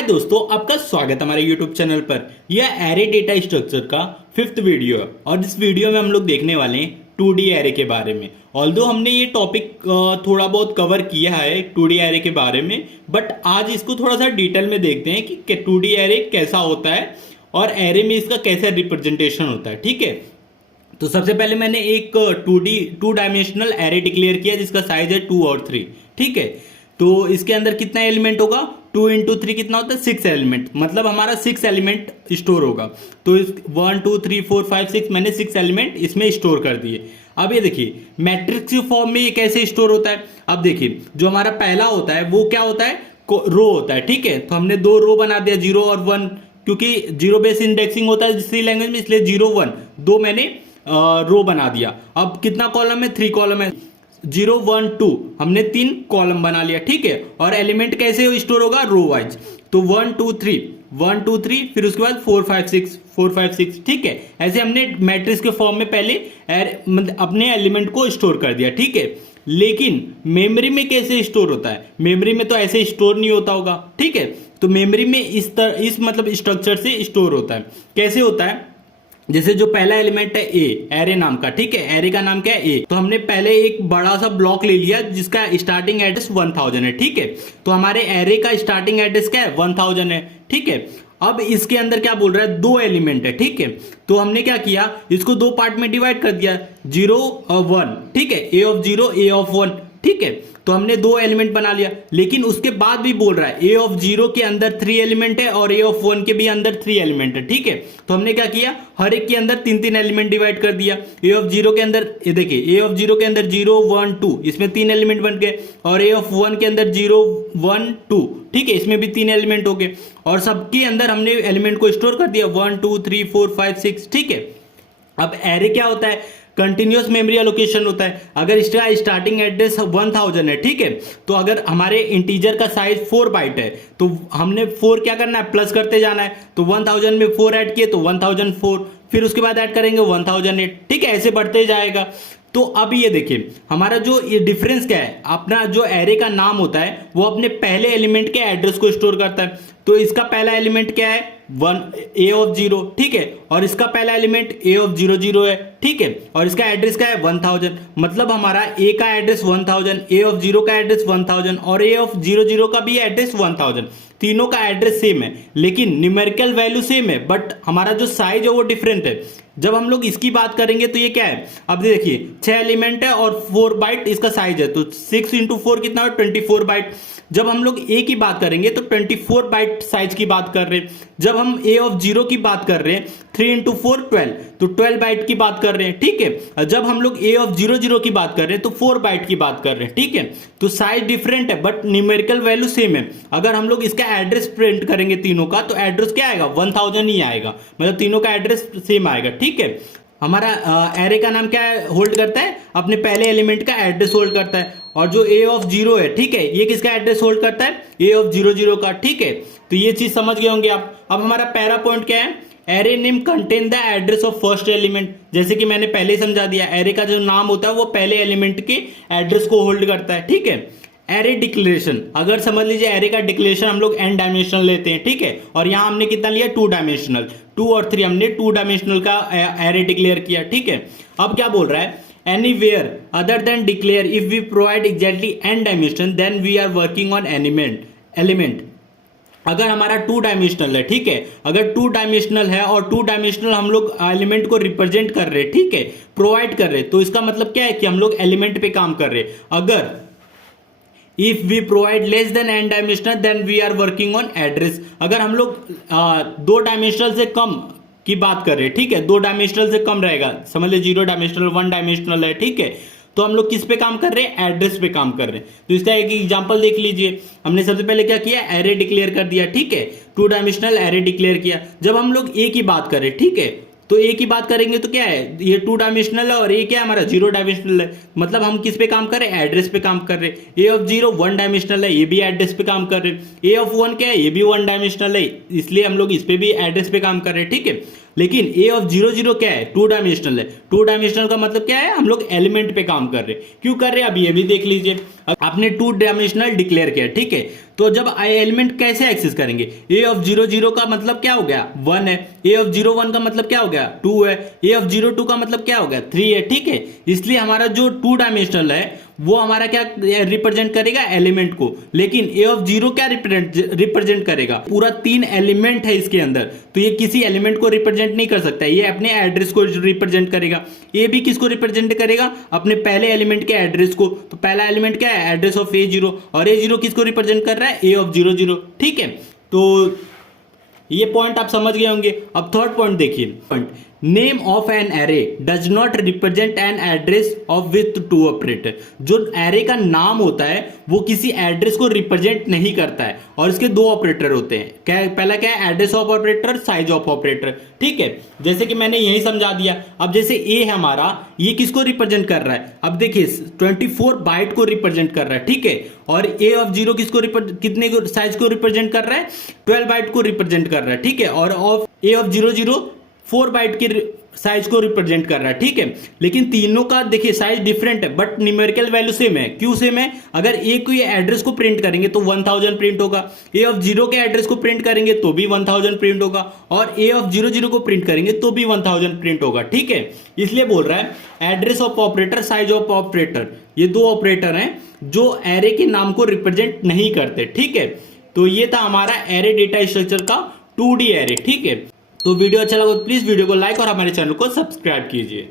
हाय दोस्तों, आपका स्वागत है हमारे YouTube चैनल पर। यह एरे डेटा स्ट्रक्चर का 5th वीडियो है और इस वीडियो में हम लोग देखने वाले हैं 2D एरे के बारे में। ऑल्दो हमने ये टॉपिक थोड़ा बहुत कवर किया है 2D एरे के बारे में, बट आज इसको थोड़ा सा डिटेल में देखते हैं कि 2D एरे कैसा होता है और एरे में इसका कैसा रिप्रेजेंटेशन होता है। ठीक है, तो सबसे पहले मैंने एक 2 डायमेंशनल एरे डिक्लेयर किया जिसका साइज है 2 और 3। ठीक है, तो इसके अंदर कितना एलिमेंट होगा, 2 इंटू 3 कितना होता है, 6 एलिमेंट। मतलब हमारा 6 एलिमेंट स्टोर होगा। तो 1 2 3 4 5 6 मैंने 6 एलिमेंट इसमें स्टोर कर दिए। अब ये देखिए मैट्रिक्स के फॉर्म में ये कैसे स्टोर होता है। अब देखिए जो हमारा पहला होता है वो क्या होता है, रो होता है। ठीक है, तो हमने 2 रो बना दिया, 0 और 1, क्योंकि 0 बेस इंडेक्सिंग होता है सी लैंग्वेज में, इसलिए 0 1 2 मैंने रो बना दिया। अब कितना कॉलम है, 3 कॉलम है, 0 1 2 हमने 3 कॉलम बना लिया। ठीक है, और एलिमेंट कैसे स्टोर होगा, रो वाइज। तो 1 2 3 1 2 3, फिर उसके बाद 4 5 6 4 5 6। ठीक है, ऐसे हमने मैट्रिक्स के फॉर्म में पहले अपने एलिमेंट को स्टोर कर दिया। ठीक है, लेकिन मेमोरी में कैसे स्टोर होता है, मेमोरी में तो ऐसे स्टोर नहीं होता होगा। ठीक है, तो मेमोरी में इस मतलब स्ट्रक्चर से स्टोर होता है। कैसे होता है, जैसे जो पहला एलिमेंट है ए, एरे नाम का। ठीक है, एरे का नाम क्या है, ए। तो हमने पहले एक बड़ा सा ब्लॉक ले लिया जिसका स्टार्टिंग एड्रेस 1000 है। ठीक है, तो हमारे एरे का स्टार्टिंग एड्रेस क्या है, 1000 है। ठीक है, अब इसके अंदर क्या बोल रहा है, 2 एलिमेंट है। ठीक है, तो हमने क्या किया, इसको 2 पार्ट में डिवाइड कर दिया, 0 और 1। ठीक है, ए ऑफ 0 ए ऑफ 1। ठीक है, तो हमने 2 एलिमेंट बना लिया, लेकिन उसके बाद भी बोल रहा है ए ऑफ 0 के अंदर 3 एलिमेंट है और ए ऑफ 1 के भी अंदर 3 एलिमेंट है। ठीक है, तो हमने क्या किया, हर एक के अंदर 3 एलिमेंट डिवाइड कर दिया। ए ऑफ 0 के अंदर, ये देखिए ए ऑफ 0 के अंदर 0 1 2, इसमें 3 एलिमेंट बन गए, और ए ऑफ 1 के अंदर 0 1 2। ठीक है, इसमें भी 3 एलिमेंट हो गए, और सबके अंदर हमने एलिमेंट को स्टोर कर दिया 1 2 3 4 5 6। ठीक है, अब एरे क्या होता है, कंटिन्यूअस मेमोरी एलोकेशन होता है। अगर इसका स्टार्टिंग एड्रेस 1000 है, ठीक है, तो अगर हमारे इंटीजर का साइज 4 बाइट है तो हमने 4 क्या करना है, प्लस करते जाना है। तो 1000 में 4 ऐड किए तो 1004, फिर उसके बाद ऐड करेंगे 1008। ठीक है, ऐसे बढ़ते जाएगा। तो अब ये देखिए हमारा जो ये डिफरेंस क्या है, अपना जो एरे का नाम होता है वो अपने पहले एलिमेंट के एड्रेस को स्टोर करता है। तो इसका पहला एलिमेंट क्या है, 1 ए ऑफ 0। ठीक है, और इसका पहला एलिमेंट ए ऑफ 00 है। ठीक है, और इसका एड्रेस क्या है, 1000। मतलब हमारा ए का एड्रेस 1000, ए ऑफ 0 का एड्रेस 1000 और ए ऑफ 00 का भी एड्रेस 1000। तीनों का एड्रेस सेम है, लेकिन न्यूमेरिकल वैल्यू सेम है, बट हमारा जो साइज है वो डिफरेंट है। जब हम लोग इसकी बात करेंगे तो ये क्या है, अब देखिए 6 एलिमेंट है और 4 बाइट इसका साइज है, तो 6 इंटू 4 कितना है, 24 बाइट। जब हम लोग ए की बात करेंगे तो 24 बाइट साइज की बात कर रहे हैं। जब हम ए ऑफ 0 की बात कर रहे हैं, 3 इंटू 4 12, तो 12 बाइट की बात कर रहे हैं। ठीक है, जब हम लोग ए ऑफ 00 की बात कर रहे हैं तो 4 बाइट की बात कर रहे हैं। ठीक है, तो साइज डिफरेंट है बट न्यूमेरिकल वैल्यू सेम है। अगर हम लोग इसका एड्रेस प्रिंट करेंगे तीनों का, तो एड्रेस क्या आएगा, 1000 ही आएगा, मतलब तीनों का एड्रेस सेम आएगा। ठीक है, हमारा एरे का नाम क्या है, होल्ड करता है अपने पहले एलिमेंट का एड्रेस होल्ड करता है। और जो ए ऑफ 0 है, ठीक है, ये किसका एड्रेस होल्ड करता है, ए ऑफ 00 का। ठीक है, तो ये चीज समझ गए होंगे आप। अब हमारा पहला पॉइंट क्या है, array name contain the address of first element. जैसे कि मैंने पहले ही समझा दिया, एरे का जो नाम होता है वो पहले एलिमेंट के एड्रेस को होल्ड करता है। ठीक है, एरे डिक्लेरेशन, अगर समझ लीजिए एरे का डिक्लेरेशन हम लोग n डायमेंशनल लेते हैं। ठीक है, और यहां हमने कितना लिया, 2 डायमेंशनल, 2 और 3 हमने 2 डायमेंशनल का एरे डिक्लेयर किया। ठीक है, अब क्या बोल रहा है, anywhere other than declare if we provide exactly n dimension then we are working on element। अगर हमारा 2 डायमेंशनल है, ठीक है, अगर 2 डायमेंशनल है और 2 डायमेंशनल हम लोग एलिमेंट को रिप्रेजेंट कर रहे हैं, ठीक है, प्रोवाइड कर रहे हैं, तो इसका मतलब क्या है कि हम लोग एलिमेंट पे काम कर रहे हैं। अगर if we provide less then n dimensional then we are working on address. अगर हम लोग 2 डायमेंशनल से कम की बात कर रहे हैं, ठीक है, 2 डायमेंशनल से कम रहेगा, समझ लीजिए 0 डायमेंशनल 1 डायमेंशनल है। ठीक है, तो हम लोग किस पे काम कर रहे हैं, एड्रेस पे काम कर रहे हैं। तो इसका एक एग्जांपल देख लीजिए। हमने सबसे पहले क्या किया, एरे डिक्लेयर कर दिया। ठीक है, 2 डायमेंशनल एरे डिक्लेयर किया। जब हम लोग ए की बात करें, ठीक है, तो ए की बात करेंगे तो क्या है, ये 2 डायमेंशनल है और ए क्या है, हमारा 0 डायमेंशनल है। मतलब हम किस पे काम कर रहे हैं, एड्रेस पे काम कर रहे हैं। ए ऑफ 0 1 डायमेंशनल है, ये भी एड्रेस पे काम कर रहे हैं। ए ऑफ 1 क्या है, ये भी 1 डायमेंशनल है, इसलिए हम लोग इस पे भी एड्रेस पे काम कर रहे हैं। ठीक है, लेकिन ए ऑफ 00 क्या है, 2 डायमेंशनल है। 2 डायमेंशनल का मतलब क्या है, हम लोग एलिमेंट पे काम कर रहे हैं। क्यों कर रहे हैं, अब ये भी देख लीजिए। अब आपने 2 डायमेंशनल डिक्लेयर किया, ठीक है, तो जब एलिमेंट कैसे एक्सेस करेंगे, ए ऑफ 00 का मतलब क्या हो गया, 1 है। ए ऑफ 01 का मतलब क्या हो गया, 2 है। ए ऑफ 02 का मतलब क्या हो गया, 3 है, ठीक है। इसलिए हमारा जो 2 डायमेंशनल है वो हमारा क्या रिप्रेजेंट करेगा, एलिमेंट को। लेकिन ए ऑफ 0 क्या रिप्रेजेंट करेगा, पूरा 3 एलिमेंट है इसके अंदर, तो ये किसी एलिमेंट को रिप्रेजेंट नहीं कर सकता, ये अपने एड्रेस को रिप्रेजेंट करेगा। ए भी किसको रिप्रेजेंट करेगा, अपने पहले एलिमेंट के एड्रेस को। तो पहला एलिमेंट क्या है, एड्रेस ऑफ A0, और A0 किसको रिप्रेजेंट कर रहा है, ए ऑफ 00, ठीक है। तो ये पॉइंट आप समझ गए होंगे। अब थर्ड पॉइंट देखिए, point name of an array does not represent an address of with 2 operator. जो एरे का नाम होता है वो किसी एड्रेस को रिप्रेजेंट नहीं करता है, और इसके 2 ऑपरेटर होते हैं। क्या, पहला क्या है, address of operator, size of operator, ठीक है। जैसे कि मैंने यही समझा दिया। अब जैसे ए है हमारा, ये किसको रिप्रेजेंट कर रहा है, अब देखिए 24 बाइट को रिप्रेजेंट कर रहा है, ठीक है। और ए ऑफ 0 किसको कितने को साइज को रिप्रेजेंट कर रहा है, 12 बाइट को रिप्रेजेंट कर रहा है, ठीक है। और ऑफ ए ऑफ 00 4 बाइट की साइज को रिप्रेजेंट कर रहा है, ठीक है। लेकिन तीनों का देखिए साइज डिफरेंट है, बट न्यूमेरिकल वैल्यू सेम है। क्यों सेम है, अगर ए को ये एड्रेस को प्रिंट करेंगे तो 1000 प्रिंट होगा, ए ऑफ 0 के एड्रेस को प्रिंट करेंगे तो भी 1000 प्रिंट होगा, और ए ऑफ 00 को प्रिंट करेंगे तो भी 1000 प्रिंट होगा, ठीक है। इसलिए बोल रहा है address of operator, size of operator, ये 2 ऑपरेटर हैं जो एरे के नाम को रिप्रेजेंट नहीं करते, ठीक है। तो ये था हमारा एरे डेटा स्ट्रक्चर का 2D एरे, ठीक है। तो वीडियो अच्छा लगा तो प्लीज वीडियो को लाइक और हमारे चैनल को सब्सक्राइब कीजिए।